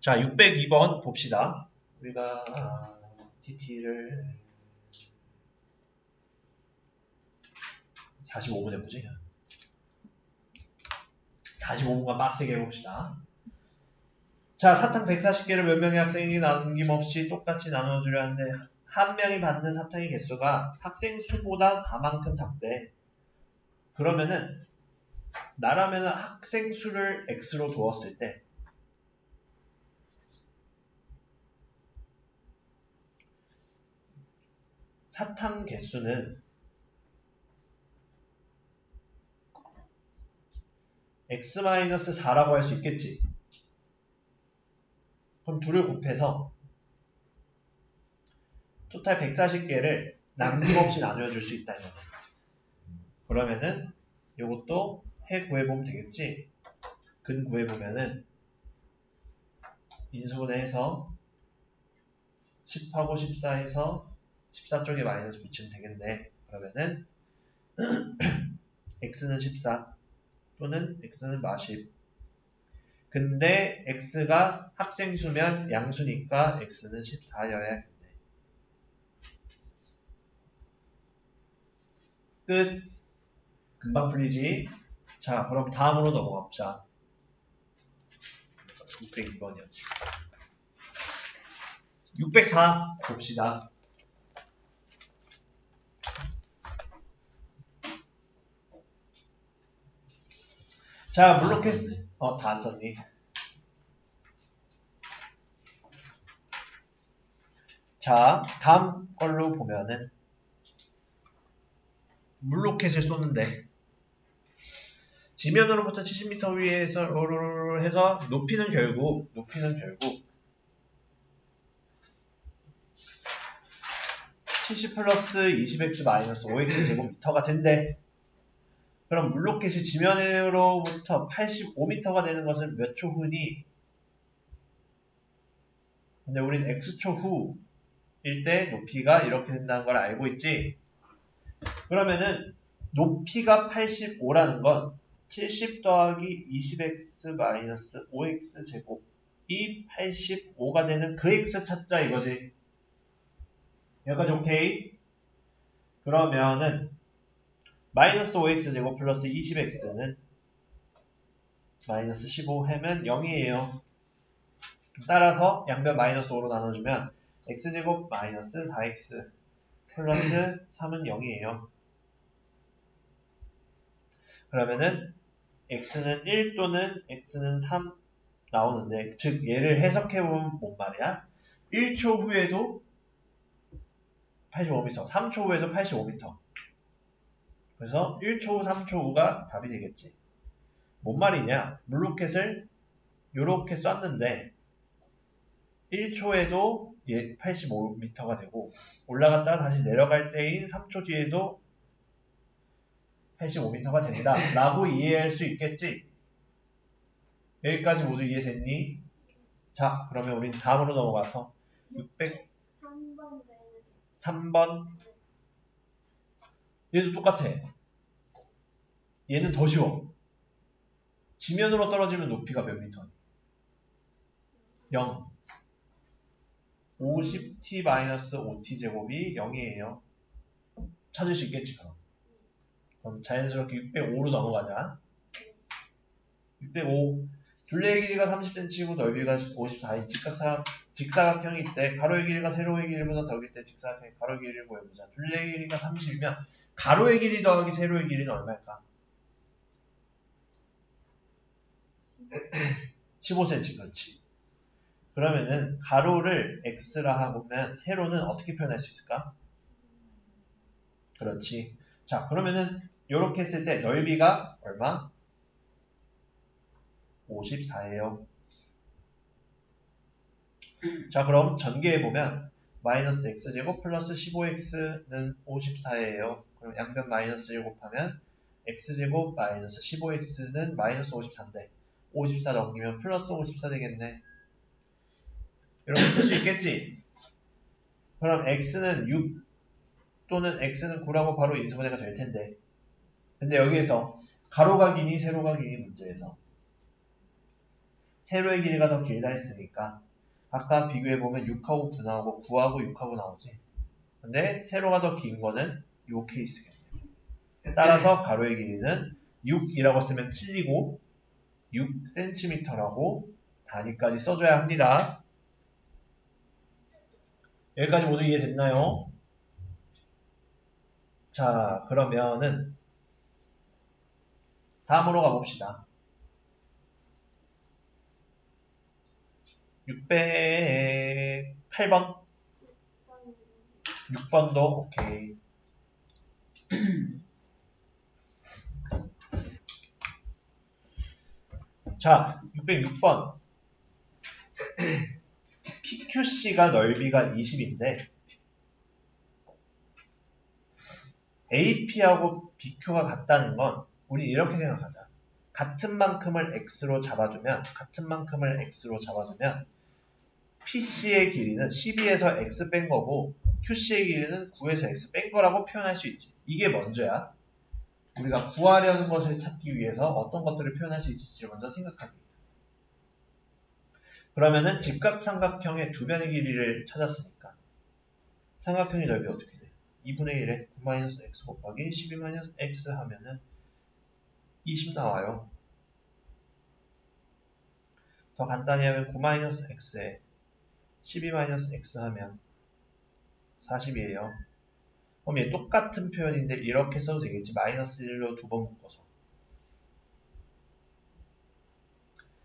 자, 602번 봅시다. 우리가 TT를 45분 해보지. 45분간 빡세게 해봅시다. 자, 사탕 140개를 몇 명의 학생이 남김없이 똑같이 나눠주려 하는데 한 명이 받는 사탕의 개수가 학생 수보다 4만큼 작대. 그러면은 나라면은 학생 수를 x로 두었을 때 사탕 개수는 x-4라고 할 수 있겠지. 그럼 둘을 곱해서 토탈 140개를 남김없이 나눠줄 수 있다. 그러면은 이것도 해 구해보면 되겠지. 근 구해보면은 인수분해 해서 10하고 14에서 14쪽에 마이너스 붙이면 되겠네. 그러면은 x는 14 또는 x는 마10. 근데 x가 학생 수면 양수니까 x는 14여야겠네. 끝. 금방 풀리지? 자, 그럼 다음으로 넘어가 보자. 602번이었지. 604 봅시다. 자, 물로켓 다 안 썼니? 자, 다음 걸로 보면은 물로켓을 쏘는데 지면으로부터 70m 위에서 해서 높이는 결국 70 플러스 20x 마이너스 5x 제곱미터가 된대. 그럼 물로켓이 지면으로부터 85m가 되는 것은 몇 초 후니? 근데 우린 x초 후일 때 높이가 이렇게 된다는 걸 알고 있지? 그러면은 높이가 85라는 건 70 더하기 20x 마이너스 5x 제곱이 85가 되는 그 x 찾자 이거지. 여기까지 오케이? 그러면은 마이너스 5x 제곱 플러스 20x는 마이너스 15 하면 0이에요. 따라서 양변 마이너스 5로 나눠주면 x제곱 마이너스 4x 플러스 3은 0이에요. 그러면은 x는 1 또는 x는 3 나오는데, 즉 얘를 해석해보면 뭔 말이야? 1초 후에도 85m, 3초 후에도 85m. 그래서 1초 후, 3초 후가 답이 되겠지. 뭔 말이냐? 물로켓을 요렇게 쐈는데 1초에도 85m가 되고 올라갔다가 다시 내려갈 때인 3초 뒤에도 85m가 된다 라고 이해할 수 있겠지? 여기까지 모두 이해됐니? 자, 그러면 우린 다음으로 넘어가서 603번. 얘도 똑같아. 얘는 더 쉬워. 지면으로 떨어지면 높이가 몇 미터니? 0. 50t-5t 제곱이 0이에요. 찾을 수 있겠지, 그럼 자연스럽게 605로 넘어가자. 605. 둘레의 길이가 30cm이고 넓이가 54인 직사각형이 있대. 가로의 길이가 세로의 길이보다 더길 때 직사각형의 가로의 길이를 구해보자. 둘레의 길이가 30이면 가로의 길이 더하기 세로의 길이는 얼마일까? 15cm. 그렇지. 그러면은 가로를 x라 하면 세로는 어떻게 표현할 수 있을까? 그렇지. 자, 그러면은 이렇게 했을 때 넓이가 얼마? 54예요. 자, 그럼 전개해보면 마이너스 x제곱 플러스 15x는 54예요. 그럼 양변 마이너스 1 곱하면 x제곱 마이너스 15x는 마이너스 54인데 54 넘기면 플러스 54 되겠네. 이렇게 쓸 수 있겠지? 그럼 x는 6 또는 x는 9라고 바로 인수분해가 될 텐데, 근데 여기에서 가로가 기니 세로가 기니 문제에서 세로의 길이가 더 길다 했으니까 아까 비교해보면 6하고 9 나오고 9하고 6하고 나오지. 근데 세로가 더 긴 거는 요 케이스겠네요. 따라서 가로의 길이는 6이라고 쓰면 틀리고 6cm라고 단위까지 써줘야 합니다. 여기까지 모두 이해됐나요? 자, 그러면은 다음으로 가봅시다. 608번 6번도 오케이. 자, 606번 PQC가 넓이가 20인데 AP하고 BQ가 같다는 건 우리 이렇게 생각하자. 같은 만큼을 X로 잡아주면 PC의 길이는 12에서 X 뺀 거고 QC의 길이는 9에서 X 뺀 거라고 표현할 수 있지. 이게 먼저야. 우리가 구하려는 것을 찾기 위해서 어떤 것들을 표현할 수 있을지를 먼저 생각합니다. 그러면은 직각삼각형의 두 변의 길이를 찾았으니까 삼각형의 넓이 어떻게 돼? 2분의 1에 9-x 곱하기 12-x 하면은 20 나와요. 더 간단히 하면 9-x에 12-x 하면 40이에요. 그럼 얘 똑같은 표현인데 이렇게 써도 되겠지. 마이너스 1로 두 번 묶어서.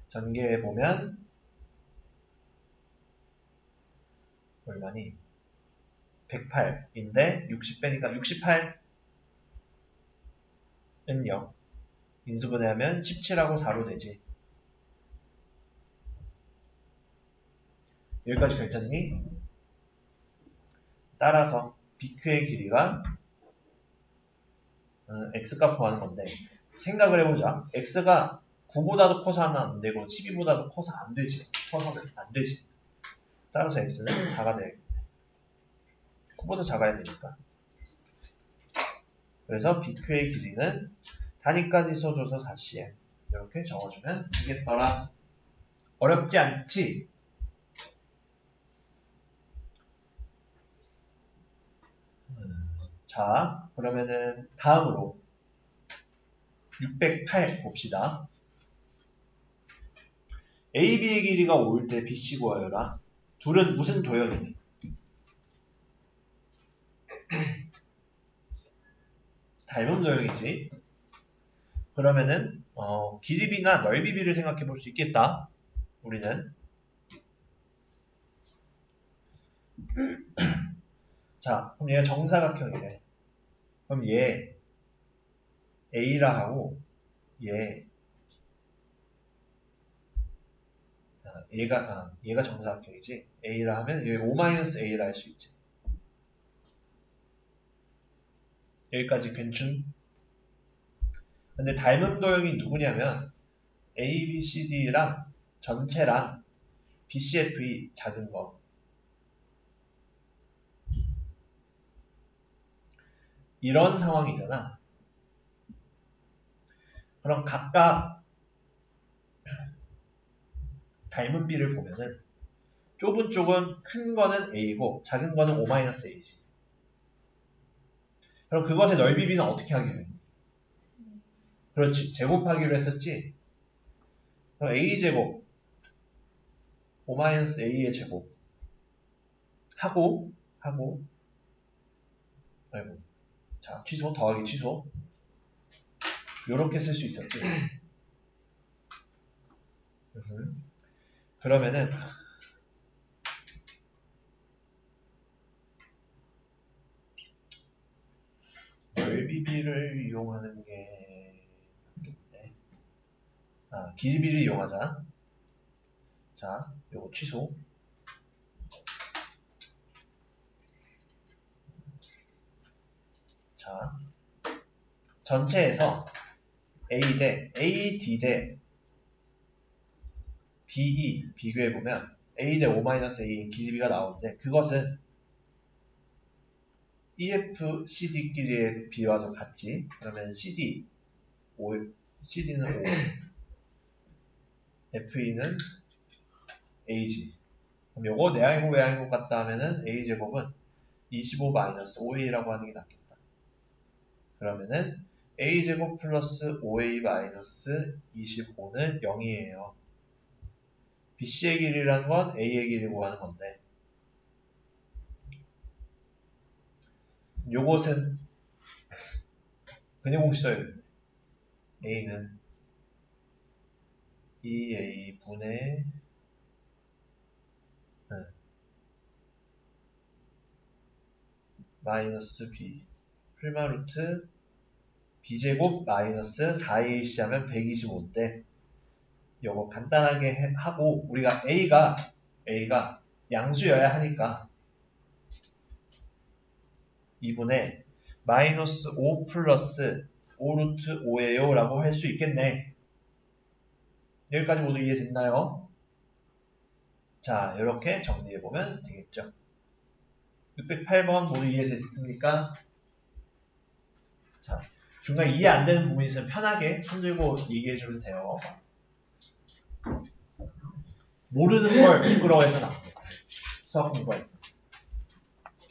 전개해보면 얼마니? 108인데 60 빼니까 68은 0. 인수분해하면 17하고 4로 되지. 여기까지 괜찮니? 따라서 BQ의 길이가 X값 구하는 건데 생각을 해보자. X가 9보다도 커서는 안 되고 12보다도 커서 안 되지. 따라서 X는 4가 되겠네. 9보다 작아야 되니까. 그래서 BQ의 길이는 단위까지 써줘서 4cm 이렇게 적어주면 되겠더라. 어렵지 않지? 자, 그러면은 다음으로 608 봅시다. AB의 길이가 5일 때 BC 구하여라. 둘은 무슨 도형이니? 닮은 도형이지. 그러면은 길이비나 넓이비를 생각해 볼 수 있겠다. 우리는 자, 그럼 얘가 정사각형이래. 그럼 얘 A라 하고 얘가 정사각형이지. A라 하면 얘 O-A라 할 수 있지. 여기까지 괜춘? 근데 닮은 도형이 누구냐면 A, B, C, D랑 전체랑 BCFE 작은 거. 이런 상황이잖아. 그럼 각각 닮은 B를 보면은 좁은 쪽은 큰 거는 A고 작은 거는 O-A지. 그럼 그것의 넓이 B는 어떻게 하기로 했니? 그렇지. 제곱하기로 했었지. 그럼 A제곱 O-A의 제곱 하고 아이고 자 취소 더하기 취소 요렇게 쓸 수 있었지. 그러면은 넓이비를 이용하는 게 낫겠네. 길이비를 이용하자. 자, 요거 취소. 자, 전체에서 A D 대 BE 비교해보면 A 대 O-A인 길이비가 나오는데 그것은 EF, CD끼리의 비와도 같지. 그러면 CD는 5, FE는 a지. 그럼 요거 내항이고 외항이고 같다 하면은 a제곱은 25 마이너스 5a라고 하는 게 낫겠다. 그러면은 a제곱 플러스 5a 마이너스 25는 0이에요. bc의 길이라는 건 a의 길이 구하는 건데 요것은 그냥 공식 써야겠네. a는 2a 분의 마이너스 b 프리마 루트 b제곱 마이너스 4ac 하면 125인데 요거 간단하게 하고 우리가 a가 양수여야 하니까 2분의 마이너스 5 플러스 5 루트 5예요 라고 할 수 있겠네. 여기까지 모두 이해됐나요? 자, 이렇게 정리해보면 되겠죠. 608번 모두 이해됐습니까? 자, 중간에 이해 안 되는 부분이 있으면 편하게 손들고 얘기해주면 돼요. 모르는 걸 부끄러워해서는 안 돼요. 수학 공부할 때.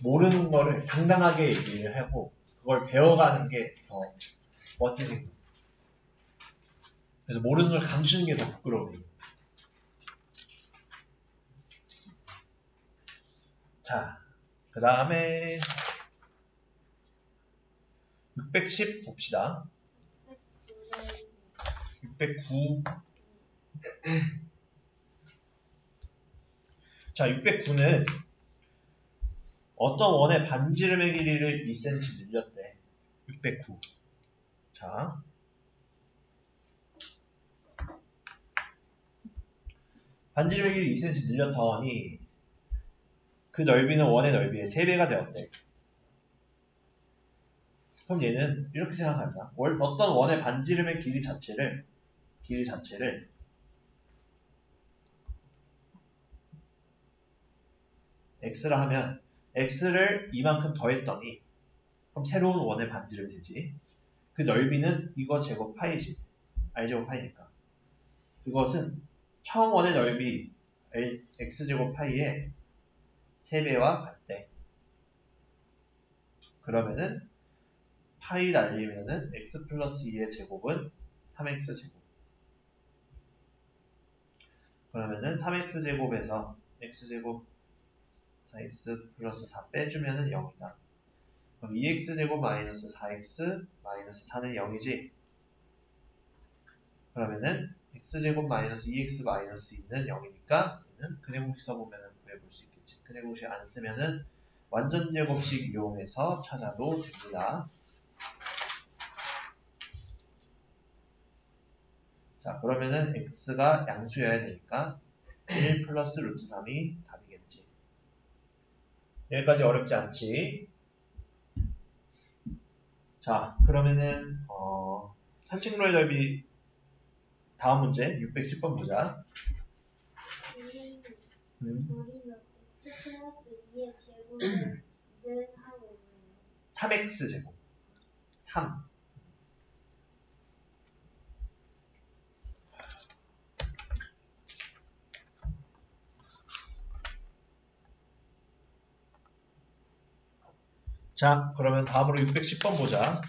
모르는 거를 당당하게 얘기를 하고 그걸 배워가는 게 더 멋진 행동. 그래서 모르는 걸 감추는 게 더 부끄러워요. 자, 그 다음에 610 봅시다. 609. 자, 609는 어떤 원의 반지름의 길이를 2cm 늘렸대. 609. 자, 반지름의 길이 2cm 늘렸더니 그 넓이는 원의 넓이의 3배가 되었대. 그럼 얘는 이렇게 생각하자. 어떤 원의 반지름의 길이 자체를 x라 하면 x를 이만큼 더했더니 그럼 새로운 원의 반지름이 되지. 그 넓이는 이거 제곱 파이지. r제곱 파이니까. 그것은 처음 원의 넓이 x제곱 파이의 3배와 같대. 그러면은 파이 날리면은 x 플러스 2의 제곱은 3x 제곱. 그러면은 3x 제곱에서 x 제곱 4x 플러스 4 빼주면은 0이다. 그럼 2x 제곱 마이너스 4x 마이너스 4는 0이지. 그러면은 x 제곱 마이너스 2x 마이너스 2는 0이니까 얘는 근해 공식 써보면은 구해볼 수 있겠지. 근해 공식 안 쓰면은 완전 제곱식 이용해서 찾아도 됩니다. 자, 그러면은 x가 양수여야 되니까 1 플러스 루트 3이 답이겠지. 여기까지 어렵지 않지? 자, 그러면은 산책로의 넓이 다음 문제 610번 보자. 우리는 x 플러스 2의 제곱을 는 하고 3x 제곱 3. 자, 그러면 다음으로 610번 보자.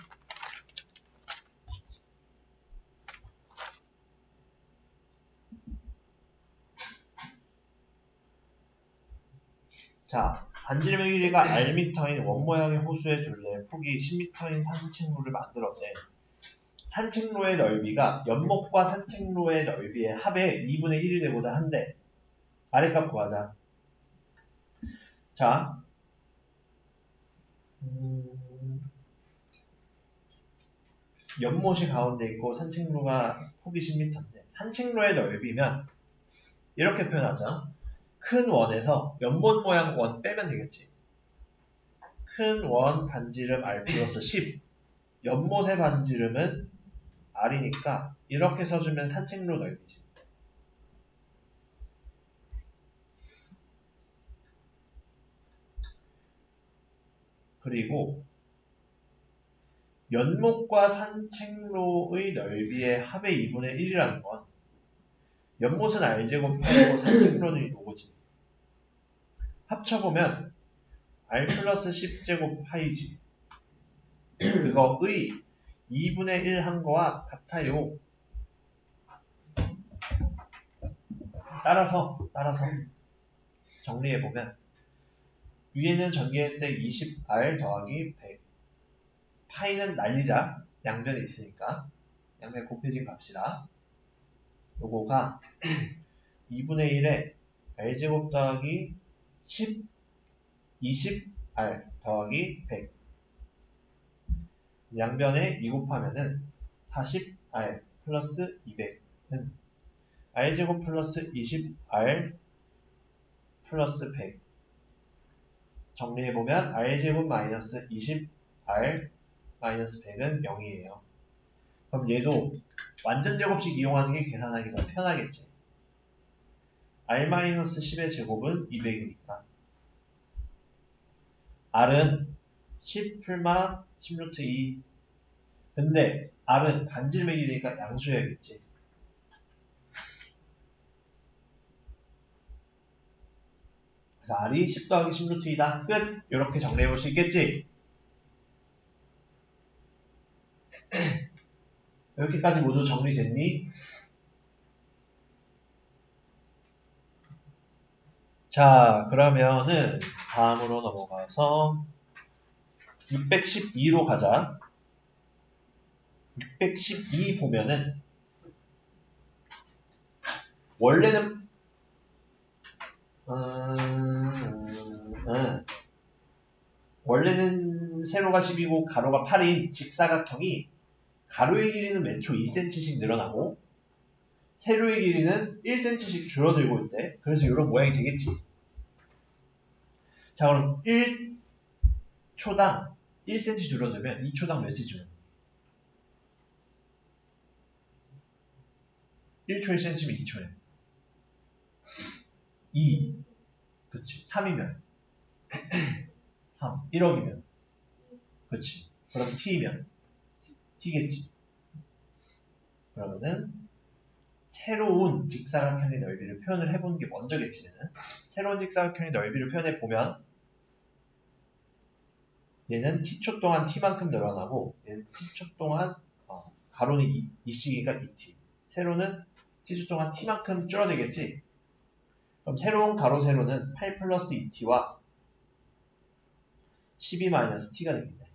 자, 반지름의 길이가 rm인 원 모양의 호수의 둘레의 폭이 10m인 산책로를 만들었대. 산책로의 넓이가 연목과 산책로의 넓이의 합의 2분의 1이 되고자 한대. 아래값 구하자. 자, 연못이 가운데 있고 산책로가 폭이 10m인데 산책로의 넓이면 이렇게 표현하자. 큰 원에서 연못 모양 원 빼면 되겠지. 큰 원 반지름 r 플러스 10. 연못의 반지름은 r이니까 이렇게 써주면 산책로 넓이지. 그리고 연못과 산책로의 넓이의 합의 2분의 1이라는 건 연못은 r제곱 파이고 산책로는 요거지. 합쳐보면 r 플러스 10제곱 파이지. 그거의 2분의 1 한 거와 같아요. 따라서 정리해보면 위에는 전기회색 20R 더하기 100 파이는 날리자. 양변에 있으니까 양변 곱해진 값이다. 요거가 2분의 1에 R제곱 더하기 10 20R 더하기 100 양변에 2 곱하면은 40R 플러스 200은 R제곱 플러스 20R 플러스 100 정리해보면 R제곱 마이너스 20R 마이너스 100은 0이에요. 그럼 얘도 완전 제곱식 이용하는 게 계산하기 더 편하겠지. R-10의 제곱은 200이니까 R은 10 풀마 10루트 2 근데 R은 반지름액이니까 양수해야겠지. 그래서 R이 10 더하기 10루트 2다. 끝! 이렇게 정리해볼 수 있겠지? 이렇게까지 모두 정리됐니? 자, 그러면은 다음으로 넘어가서 612로 가자. 612 보면은 원래는 원래는 세로가 10이고 가로가 8인 직사각형이 가로의 길이는 매초 2cm씩 늘어나고 세로의 길이는 1cm씩 줄어들고 있대. 그래서 이런 모양이 되겠지. 자, 그럼 1초당 1cm 줄어들면 2초당 몇 cm 줄어들어? 1초 1cm면 2초에 2 그치 3이면 3 1억이면 그치 그럼 t면 t겠지. 그러면은 새로운 직사각형의 넓이를 표현을 해보는 게 먼저겠지. 새로운 직사각형의 넓이를 표현해보면 얘는 t초 동안 t만큼 늘어나고 얘는 t초 동안 가로는 2c니까 2t 세로는 t초 동안 t만큼 줄어들겠지. 그럼 새로운 가로 세로는 8 플러스 2t와 12 마이너스 t가 되겠네.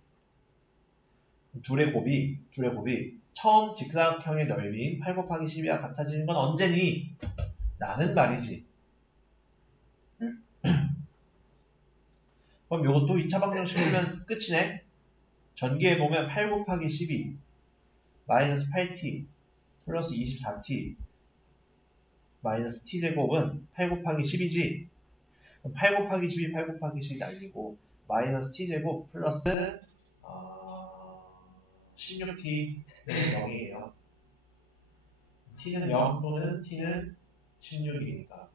둘의 곱이 처음 직사각형의 넓이인 8 곱하기 12와 같아지는 건 언제니? 라는 말이지. 그럼 이것도 2차 방정식 풀면 끝이네. 전개해보면 8 곱하기 12 마이너스 8t 플러스 24t 마이너스 t제곱은 8 곱하기 10이지. 그럼 8 곱하기 12, 8 곱하기 10이 날리고 마이너스 t제곱 플러스 16t 0이에요. t는 0 또는 t는 16이니까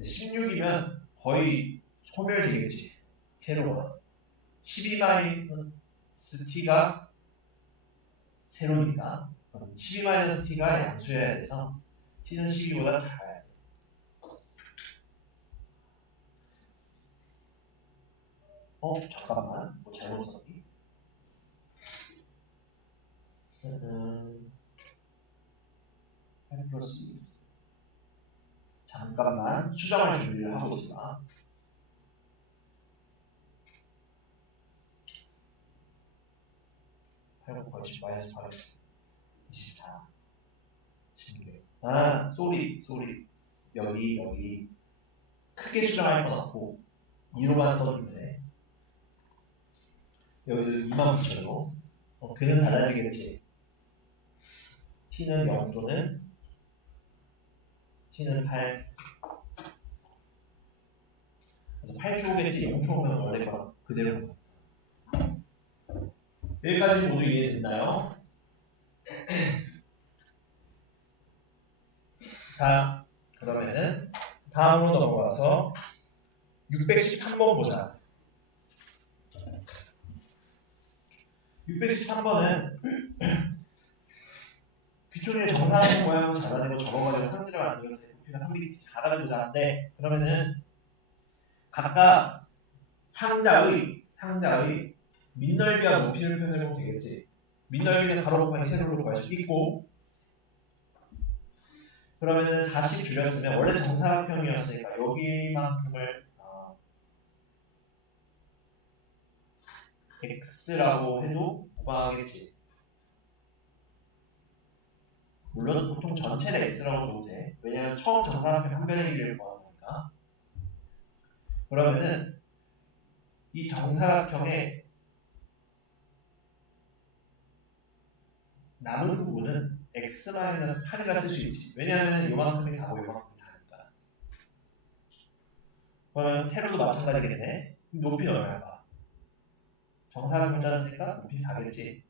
16이면 거의 소멸되겠지. 세로가 12 마이너스 t가 세로니까 그럼 12 마이너스 t가 양수여야 돼서 t는 12보다 작아야 돼. 잠깐만 뭐 잘못 썼니? 8 플러스 2 잠깐만 수정할 준비를 하고 있어. 곱하기 마이너스 8x 24 16 쏘리 여기 크게 수정할 건 없고 2로만 써주면 돼. 여기도 2만 붙여줘. 그는 달라지겠지. t는 0 또는 t는 8 그래서 8초겠지. 0초면 원래 거랑 그대로. 여기까지 모두 이해됐나요? 자, 그러면은 다음으로 넘어가서 613번 보자. 613번은 기존의 정사각형 모양을 잡아내고 접어가지고 상지를 만들었는데 부피가 300이 작아지고자 하는데 그러면은 각각 상자의 밑넓이와 높이를 표현해보면 되겠지. 밑넓이는 가로 곱하기 세로로 구할 수 있고 그러면은 40 줄였으면 원래 정사각형이었으니까 여기만큼을 x라고 해도 무방하겠지. 물론 보통 전체를 x라고 줘도 돼. 왜냐면 처음 정사각형 한 변의 길이를 구하는 거니까. 그러면은 이 정사각형의 남은 부분은 x-8이라 쓸 수 있지. 왜냐하면 요만큼이 4고 요만큼이 4니까. 그러면 세로도 마찬가지겠네. 높이는 얼마일까? 정사각형 짜놨으니까 높이 4겠지.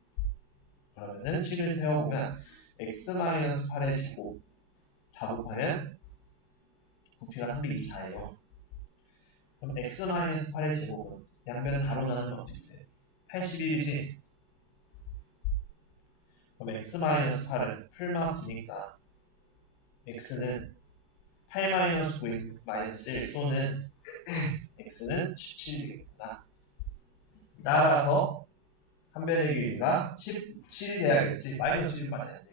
그러면은 7을 세워보면 x-8의 제곱 4 곱하면 부피가 324예요. 그럼 x-8의 제곱은 양변을 4로 나누면 어떻게 돼? 81이지. 그럼 x-8은 풀만큼이니까 x는 8-9-1 또는 x는 17이 되겠구나. 따라서 한 변의 길이가 17이 돼야겠지. 마이너스 1만 안 되니까.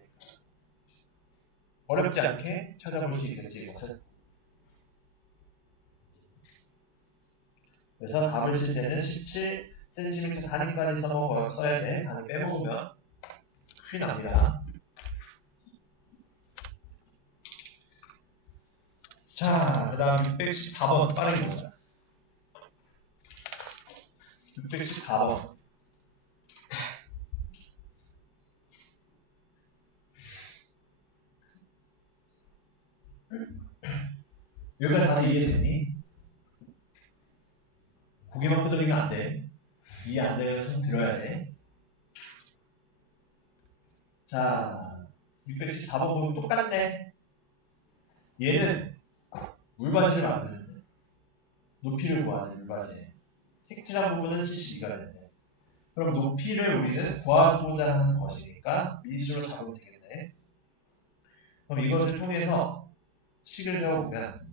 어렵지 않게 찾아볼 수 있겠지. 이것은. 그래서 답을 쓸 때는 17cm 단위까지 써야 돼. 단위 빼먹으면 큰일 납니다. 자, 그 다음 614번 빠르게 보자. 614번. 여기까지 다 이해됐니? 고개만 끄덕이면 안 돼. 이해 안 되면 손 들어야 돼. 자, 614번 보면 똑같네. 얘는 물바지를 만드는데 높이를 구하는 물바지. 색칠한 부분은 72가 되는데 그럼 높이를 우리는 구하고자 하는 것이니까 미지수로 잡으면 되겠네. 그럼 이것을 통해서 식을 세워보면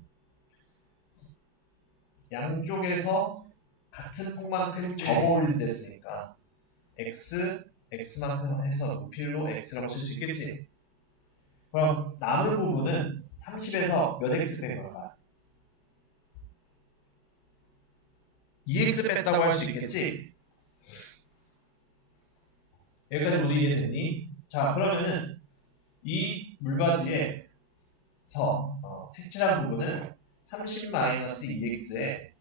양쪽에서 같은 폭만큼 접어올릴 때 쓰니까 x만큼 해서 높이로 x라고 쓸 수 있겠지. 그럼 남은 부분은 30에서 몇 x 뺀 걸까? 2x 뺐다고 할 수 있겠지? 여기까지 모두 이해됐니? 자, 그러면은 이 물바지에서 색칠한 부분은 30-2x에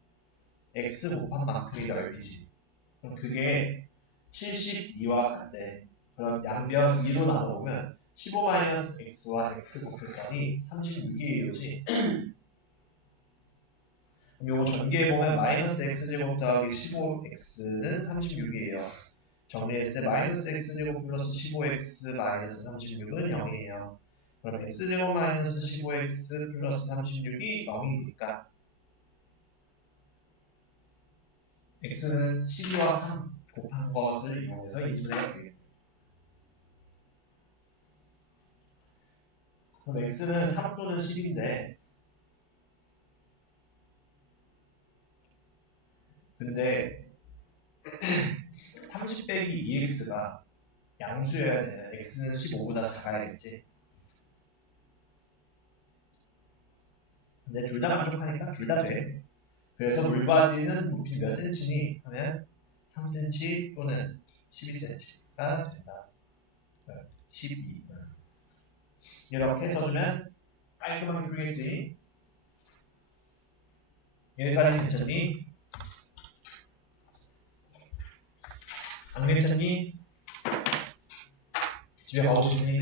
x 곱한 만큼이 넓이지. 그럼 그게 72와 같대. 그럼 양변 2로 나눠보면 15-x와 x 곱했더니 36이에요지. 요거 전개해보면 마이너스 x제곱 더하기 15x는 36이에요. 정리했을 때 마이너스 x제곱 플러스 15x 마이너스 36은 0이에요. 그럼 x제곱 마이너스 15x 플러스 36이 0이니까 x는 12와 3 곱한 것을 이용해서 인수를 해야 되겠네요. 그럼 x는 3 또는 10인데 근데 30 빼기 2x가 양수여야 되는 x는 15보다 작아야겠지. 근데 둘 다 만족하니까 둘 다 돼. 그래서 물바지는 높이 몇 cm니 하면 3cm 또는 12cm가 된다. 12. 이렇게 써주면 깔끔하게 풀겠지. 여기까지 괜찮니? 안 괜찮니? 집에 가고 싶니?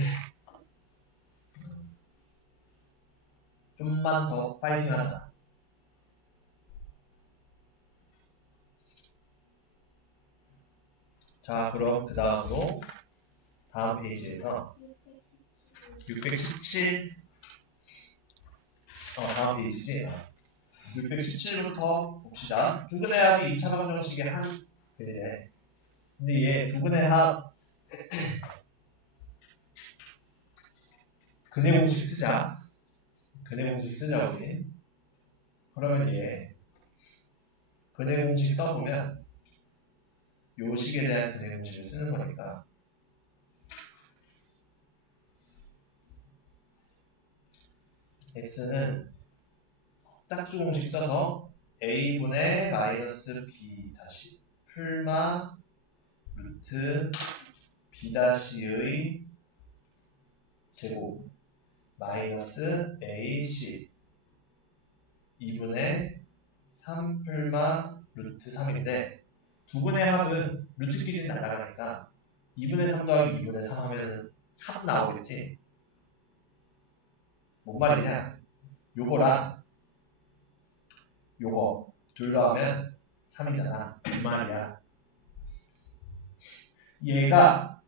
좀만 더 파이팅 하자. 자, 그럼 그 다음으로 다음 페이지에서 617 다음 페이지지. 617부터 봅시다. 두근의 합이 2차 방정식의 한 그래. 근데 얘 두근의 합 근해 공식 쓰자. 근해 공식 쓰자 우리. 그러면 얘 근해 공식 써보면 요 식에 대한 근해 공식을 쓰는 거니까 x는 짝수 공식 써서 a분의 마이너스 b 다시 풀마 루트 b 다시의 제곱 마이너스 ac 2분의 3 풀마 루트 3인데 두 분의 합은 루트끼리는 날아가니까 2분의 3 더하기 2분의 3 하면 3 나오겠지? 뭔 말이냐? 요거랑 요거 둘 더하면 3이잖아. 이 말이야. 얘가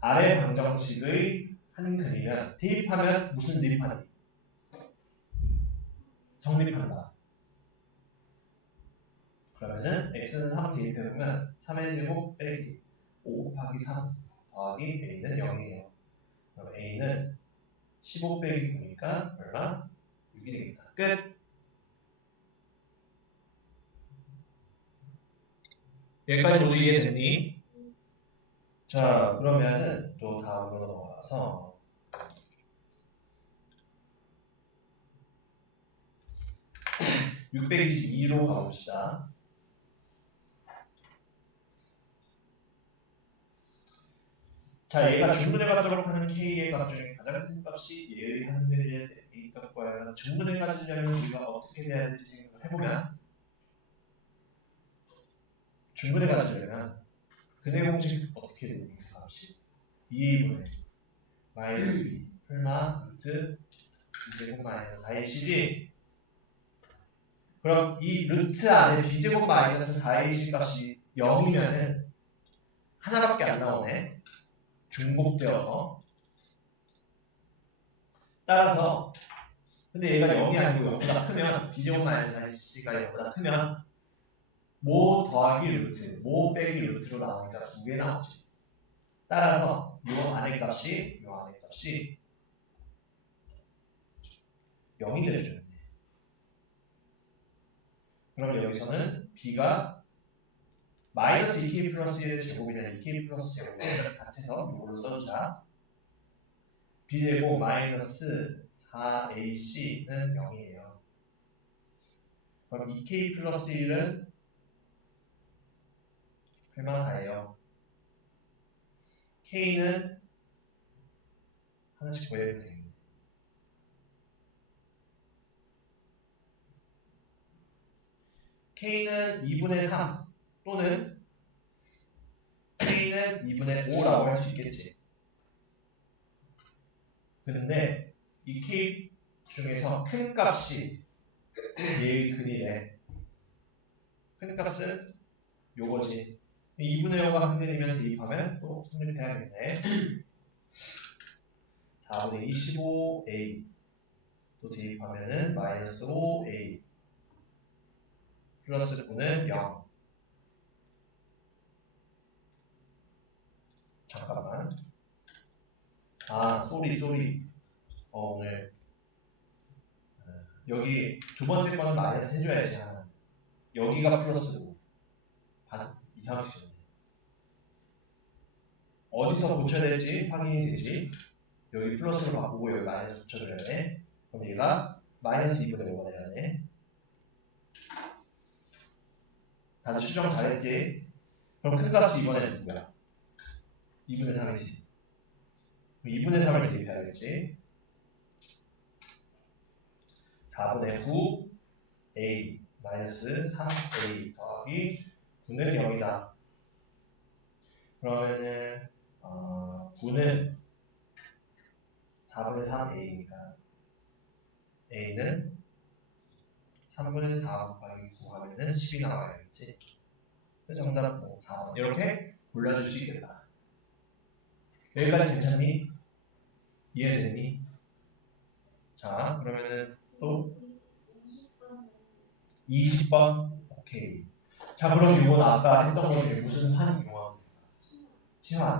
아래 방정식의 한 근이면 대입하면 무슨 대입하니? 정립한다. 그러면은 x는 3 대입해보면 3의 제곱 빼기 5 곱하기 3 더하기 a는 0이에요. 그럼 a는 15 빼기 9니까 얼마? 6이 되겠다. 끝! 여기까지 모두 이해됐니? 자, 그러면은 또 다음으로 넘어가서 622로 가봅시다. 자, 얘가 중근을 가도록 하는 k의 값 중에 가장 큰 값이 얘의 한 근의 a 값과 중근을 가지려면 우리가 어떻게 해야 될지 생각을 해보면 중근을 가지려면 근의 공식 어떻게 됩니까? 값이 2분의 마이너스 2 풀마 루트 2제곱 마이너스 4ac지. 그럼 이 루트 안에 b제곱 마이너스 4ac 값이 0이면은 하나밖에 안 나오네. 중복되어서. 따라서 근데 얘가 0이 아니고 0보다 크면 b제곱 마이너스 4ac가 0보다 크면 모 더하기 루트, 모 빼기 루트로 나오니까 두 개 나오지. 따라서 요 안의 값이 0이 되죠. 그럼 여기서는 b가 마이너스 2k 플러스 1의 제곱이 아니라 2k 플러스 제곱이 같아서 이걸로 써주자. b제곱 마이너스 4ac는 0이에요. 그럼 2k 플러스 1은 풀마 4예요. k는 하나씩 구해도 되겠네. k는 2분의 3 또는 k는 2분의 5라고 할 수 있겠지. 근데 이 k 중에서 큰 값이 얘의 근이래. 큰 값은 요거지. 2분의 5가 한 근이면 대입하면 또 성립해야겠네. 4분의 25a 또 대입하면은 마이너스 5a 플러스 9는 0. 잠깐만. 아, 쏘리. 오늘 여기 두 번째 거는 마이너스 해줘야지. 여기가 플러스고 반 이상하게 줬네. 어디서 고쳐야 될지 확인이 되지. 여기 플러스로 바꾸고 여기 마이너스 붙여줘야 돼. 그럼 얘가 마이너스 2분의 5가 돼야 돼. 다들 수정 잘했지? 그럼 큰 값이 이번에는 누구야? 2분의 3이지. 2분의 3을 대입해야겠지. 4분의 9 a 마이너스 3a 더하기 9는 0이다. 그러면은 9는 4분의 3a니까 a는 3분의 4 곱하기 9 하면은 10이 나와야겠지. 그래서 정답 4번 이렇게 골라줄 수 있겠다. 여기까지 괜찮니? 이해되니? 자, 그러면은 또 20번. 오케이. 자, 그럼 이건 아까 했던 것 중에 무슨 환 이용하면 될까? 치환.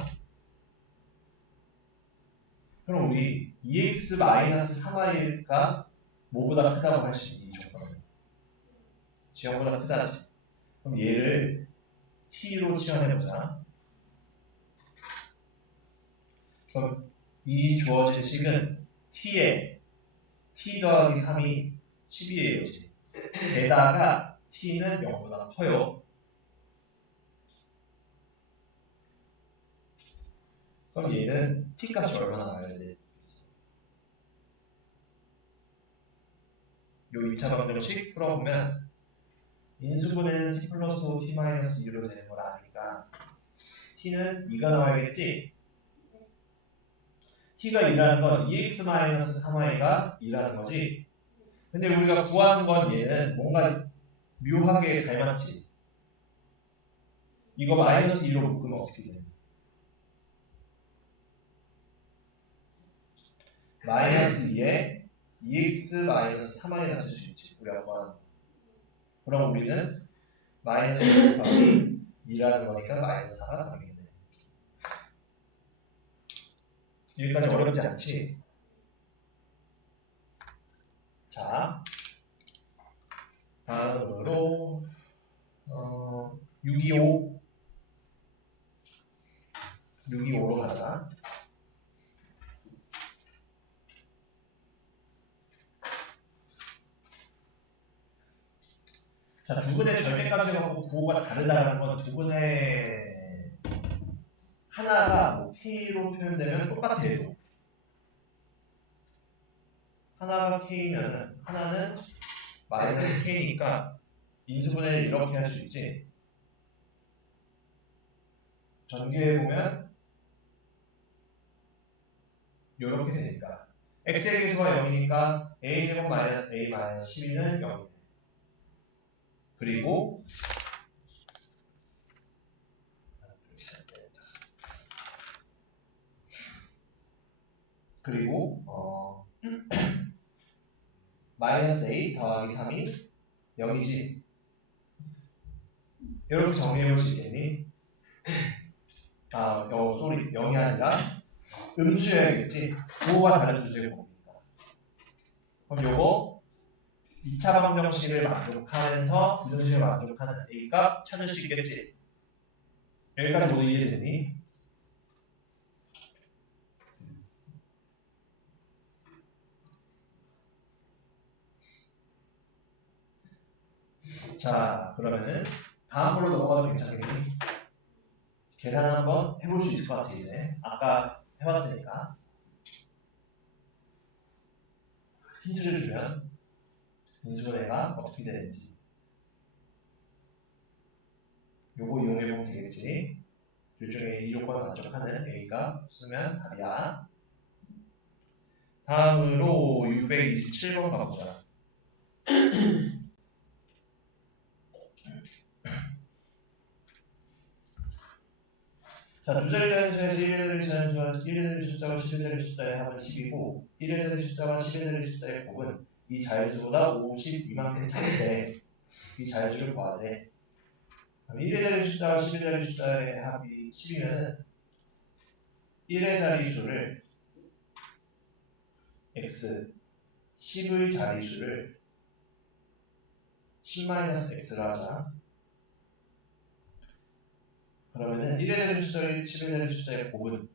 그럼 우리 2x-3y가 뭐보다 크다고 할 수 있니? 이 조건은. 지형보다 크다지. 그럼 얘를 t로 치환해보자. 그럼 이 주어진 식은 t에 t 더하기 3이 12예요. 게다가 t는 0보다 커요. 그럼 얘는 t 값이 얼마나 나와야 되겠어? 요 2차 방정식 풀어보면 인수분해는 t 플러스 5 t 마이너스 2로 되는 걸 아니까 t는 2가 나와야겠지? t가 2라는 건 2x-3y가 2라는 거지. 근데 우리가 구하는 건 얘는 뭔가 묘하게 닮았지. 이거 마이너스 2로 묶으면 어떻게 돼? 마이너스 2에 2x-3y가 쓸 수 있지. 우리가 구하는 거. 그럼 우리는 마이너스 2 곱하기 2라는 거니까 마이너스 4가 되겠네. 여기까지 어렵지 않지? 자, 다음으로 625로 가자. 자, 두 분의 절대값이하고 부호가 다르다는 건 두 분의 하나가 뭐 k로 표현되면 똑같아요. 하나가 k면 하나는 마이너스 k니까 인수분해를 이렇게 할 수 있지. 전개해보면 이렇게 되니까 x의 계수가 0이니까 a제곱 마이너스 a 마이너스 12는 0이네. 그리고 마이너스 a 더하기 3이 0이지. 이렇게 정리해볼 수 있겠니? 쏘리 0이 아니라 음수여야겠지. 부호가 다른 수의 곱이니까. 그럼 요거 2차 방정식을 만족하면서 이등식을 만족하는 a값 찾을 수 있겠지. 여기까지 모두 이해되니? 자, 그러면은 다음으로 넘어가도 괜찮겠니? 계산 한번 해볼 수 있을 것 같아 이제. 아까 해봤으니까. 힌트를 주면 인수분해가 어떻게 되는지 요거 이용해보면 되겠지. 둘 중에 이 조건을 만족하는 a가 쓰면 답이야. 다음으로 627번 가보자. 자, 두 자리 자연수에서 1의 자리 자연수와 1의 자리 숫자와 10의 자리 숫자의 합은 10이고 1의 자리 숫자와 10의 자리 숫자의 곱은 이 자연수보다 52만큼 작은데 이 자연수를 구하재. 그럼 1의 자리 숫자와 10의 자리 숫자의 합이 10이면 1의 자리수를 x, 10의 자리수를 10-x로 하자. 그러면은 1의 자리 숫자와 10의 자리 숫자의 곱은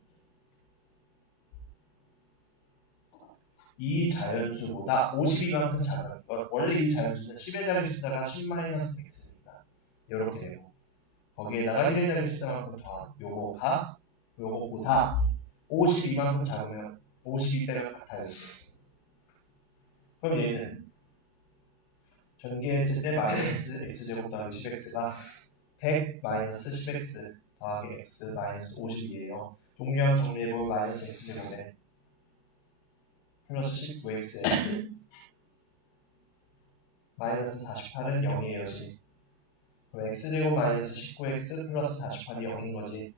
이 자연수보다 52만큼 작은 거. 원래 이 자연수는 10의 자리 숫자가 10-x니까 이렇게 되고 거기에다가 1의 자리 숫자만큼 더한 요거가 요거보다 52만큼 작으면 52 빼면 같아요. 그럼 얘는 전개했을 때 마이너스 x제곱 더하기 10x가 100 마이너스 10x 더하기 x 마이너스 50이에요. 종류형 정리해보면 마이너스 x제곱에 플러스 19x에 마이너스 48은 0이에요. 그럼 x제곱 마이너스 19x 플러스 48이 0인 거지.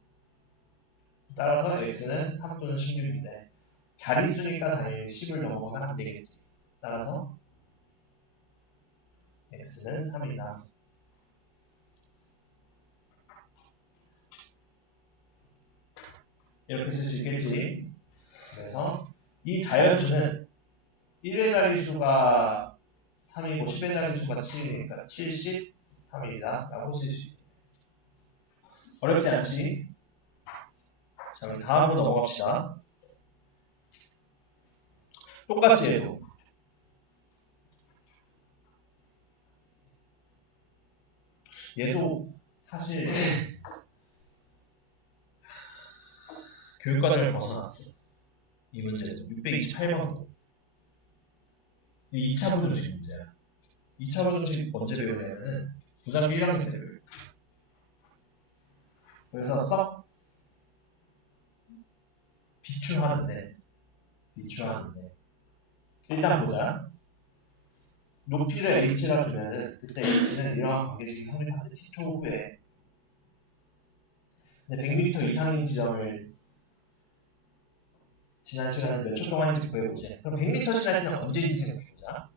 따라서 x는 3 또는 16인데 자릿수니까 당연히 10을 넘어가면 안 되겠지. 따라서 x는 3이다. 이렇게 쓸 수 있겠지. 그래서 이 자연수는 1의 자릿수가 3이고 10의 자릿수가 7이니까 73이다 라고 쓸 수 있다. 어렵지 않지? 자, 그럼 다음으로 넘어갑시다. 똑같이 해도 얘도 사실 교육과정을 벗어났어. 이 문제도 628번도 이 2차 부정식 문제야. 2차 부정식 언제 배우냐면은 고등학교 1학년 때 배워요. 그래서 썩 비추하는데 일단 보자. 높이를 h라 주면은 그때 h는 이러한 관계식이 성립하는 t초 후에 근데 100m 이상인 지점을 지난 시간에 몇 초 동안인지 구해보자. 그럼 100m 지날 때는 언제인지 생각해보자.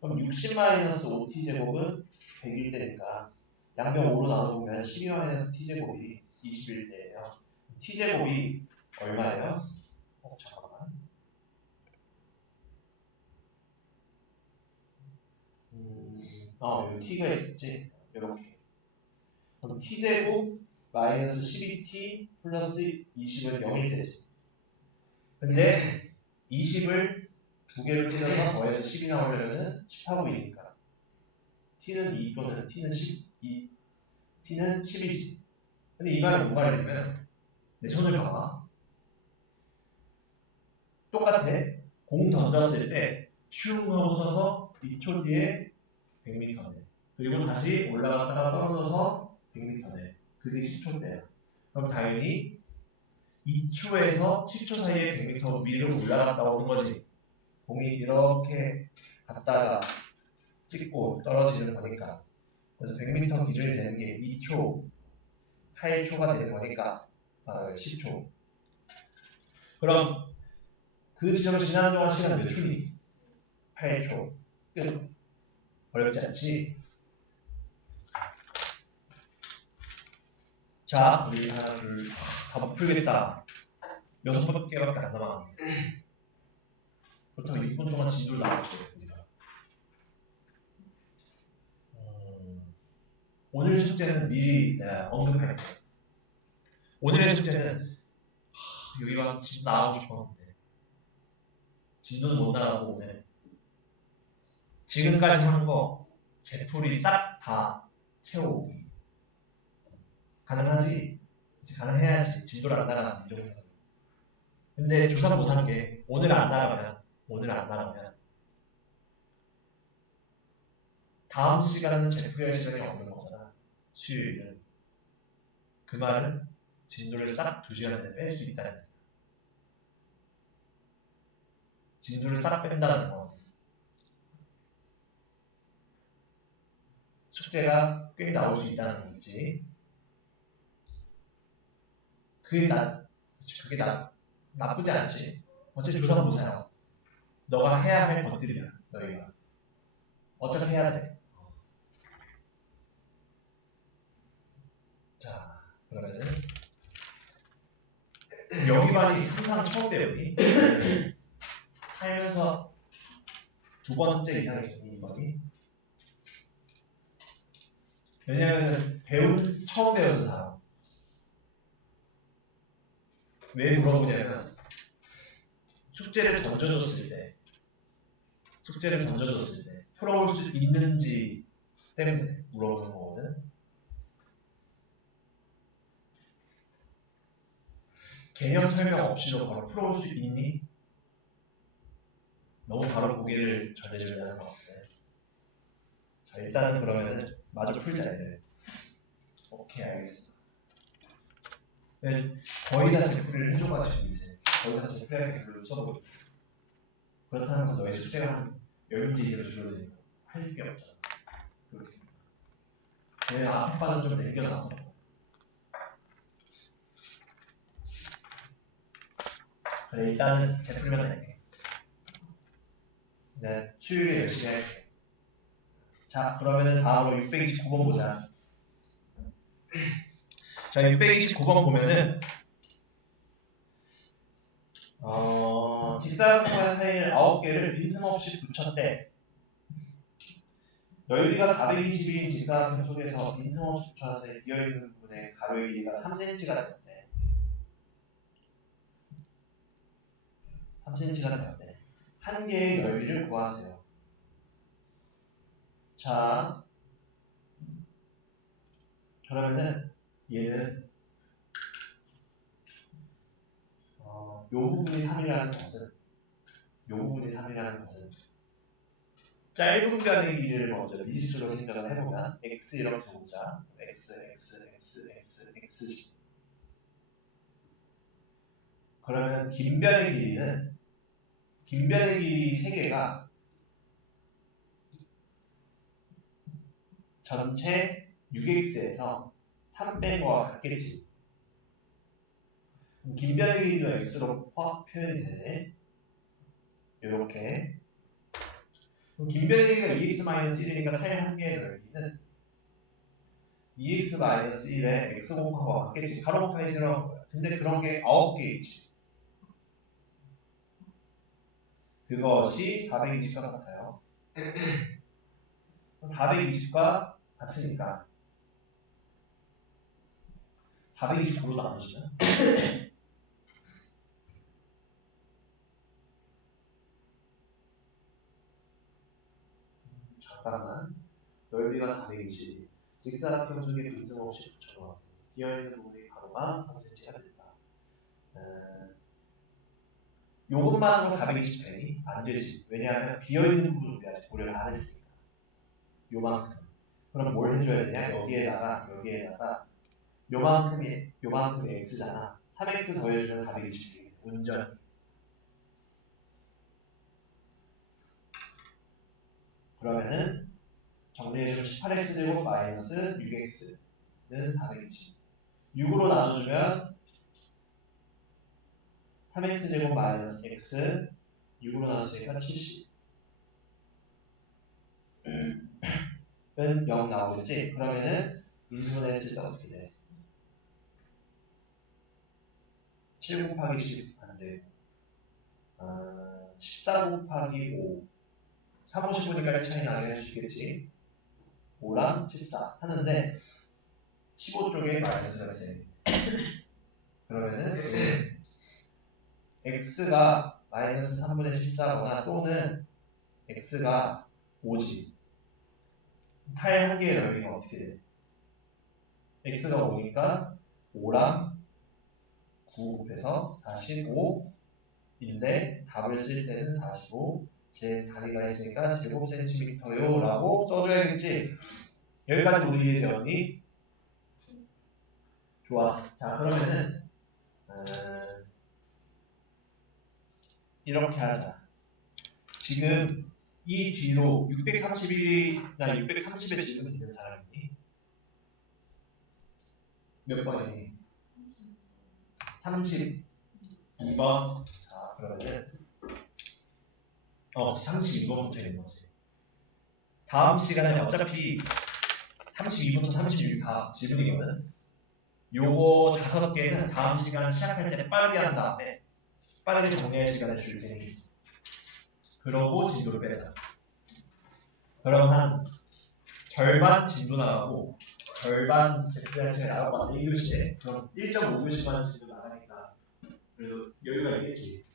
그럼 60-5t 제곱은 100일 때니까 양변 5로 나눠보면 12-t 제곱이 21일 때예요. t 제곱이 얼마예요? 잠깐만. 여기 t가 있었지. 이렇게. 그럼 t 제곱 마이너스 12t 플러스 20은 0일 때지. 근데 20을 두 개로 찢어서 더해서 10이 나오려면 10하고 2니까 t는 2 또는 t는 12, t는 10이지. 근데 이 말은 뭔 말이냐면 내 손을 봐봐. 똑같아. 공 던졌을 때 슝 하고 서서 2초 뒤에 100m네. 그리고 다시 올라갔다가 떨어져서 100m네. 그게 10초대야. 그럼 당연히 2초에서 10초 사이에 100m 위로 올라갔다 오는 거지. 공이 이렇게 갔다가 찍고 떨어지는 거니까. 그래서 100m 기준이 되는 게 2초, 8초가 되는 거니까 10초. 그럼 그 지점을 지나는 동안 시간 몇 초니? 8초. 끝. 어렵지 않지? 자, 우리 하나, 둘, 다 못 풀겠다. 6개밖에 안 남았네. 그렇다고 6분 동안 진도를 나왔어요, 우리가. 오늘 숙제는 미리 언급할게요. 오늘의 숙제는 여기가 진도 나가고 싶었는데 진도는 못 나가고 오늘 지금까지 한 거 제풀이 싹 다 채워오기 가능하지? 가능해야지. 진도를 안 나가는 이 정도는. 근데 조사 못한 게 오늘 안 나가면 다음 시간은 제풀이 할 시간이 없는 거잖아. 수요일은. 그 말은 진도를 싹 2시간 안에 뺄 수 있다는 거야. 진도를 싹 뺀다는 건 숙제가 꽤 나올 수 있다는 거지. 그게 나쁘지 않지. 어차피 조사 못해요. 너가 해야 할 것들이야. 너희가. 어차피 해야 돼. 자, 그러면은 여기만이 항상 처음 배우기. 살면서 두 번째 이상이니 이번이. 왜냐면 처음 배우는 사람. 왜 물어보냐면 숙제를 던져줬을 때 풀어올 수 있는지 때문에 물어보는 거거든. 개념 설명 없이도 바로 풀어올 수 있니? 너무 바로 고개를 전해주려는 것 같아. 자, 일단은 그러면은 마저 풀자 얘를. 오케이, 알겠어. 거의 다 제풀이를 해줘가지고 이제 거의 다 제풀이하게 별로 써보고 그렇다는 것은 너의 숙제가 한 10문제 이내로 줄어드니까 할 게 없잖아. 그렇게. 얘는 앞에 바는 좀 남겨놨어. 그래, 일단은 제풀이만 할게. 네, 수요일에 열심히 할게. 자, 그러면은 다음으로 629번 보자. 자, 629번 보면은 직사각형의 사이를 9개를 빈틈없이 붙였대. 넓이가 420인 직사각형 속에서 빈틈없이 붙여놨을 때 비어있는 부분의 가로의 길이가 3cm가 되었대. 3cm가 되었대. 한 개의 넓이를 구하세요. 자, 그러면은 얘는 요 부분이 3이라는 것은 짧은 변의 길이를 먼저 미지수로 생각을 해보면 x 이렇게 보자. x 그러면 긴 변의 길이 3개가 전체 6x에서 3 뺀 거와 같겠지. 긴 변의 길이도 x로 표현이 되네. 이렇게. 긴 변의 길이가 2x-1이니까 타일 한 개의 넓이는 2x-1의 x 곱한 거와 같겠지. 가로 곱하기 세로한 거야. 근데 그런 게 9개 있지. 그것이 420과 같아요. 420과 같으니까 429로 나눠주면 잠깐만. 넓이가 420. 직사각형 속에 빈틈없이 붙여놓아. 비어있는 부분의 가로가 3cm가 된다. 요것만 하고 420펜이 안 되지. 왜냐하면 비어있는 부분을 우리가 고려를 안 했으니까. 요만큼. 그럼 뭘 해줘야 되냐? 여기에다가 요만큼이 x잖아. 3x 더해주면 420펜. 운전. 그러면은 정리해주면 18x제곱 마이너스 6x는 420. 6으로 나눠주면 3x제곱 마이너스 x 6으로 나눠주니까 70. 은 0 나오겠지? 그러면은 인수분해했을 때 어떻게 돼? 7 곱하기 10 안 되고 14 곱하기 5 3, 55니까 차이 나게 해주겠지? 5랑 14 하는데 15쪽에 마이너스가 있어요. 그러면은 x가 마이너스 3분의 14거나 또는 x가 5지. 타일 한 개의 넓이가 어떻게 돼? x가 5니까 5랑 9 곱해서 45인데 답을 쓸 때는 45 제 단위가 있으니까 제곱센티미터요 라고 써줘야겠지. 여기까지 우리 이해되었니? 좋아. 자, 그러면은 이렇게 하자. 지금 이 뒤로 631이나 630의 질문 있는 사람이 몇 번이니? 32번. 자, 그러면은 32번부터 있는 거지. 다음 시간에 어차피 32부터 36 다 질문이거든. 요거 5개는 다음 시간 시작할 때 빠르게 한 다음에 빠르게 정리할 시간을 줄 테니 그러고 진도를 빼자. 그럼 한 절반 진도 나가고 절반 제출할 나갈 것 같아. 1교시에. 그럼 1.5교시만 진도 나가니까 그래도 여유가 있겠지.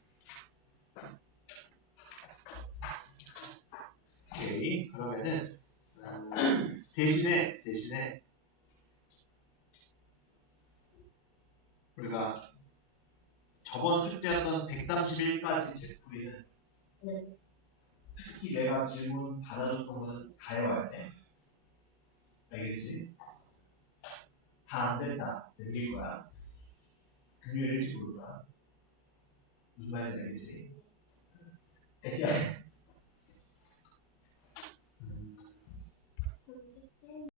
오케이. 그러면은 대신에 우리가 저번 숙제였던 131까지 제풀이는 특히 내가 질문 받아줬던 거는 다 해와야 돼. 알겠지? 다 안 된다. 늘릴 거야. 금요일일지 모르다. 무슨 말인지 알겠지?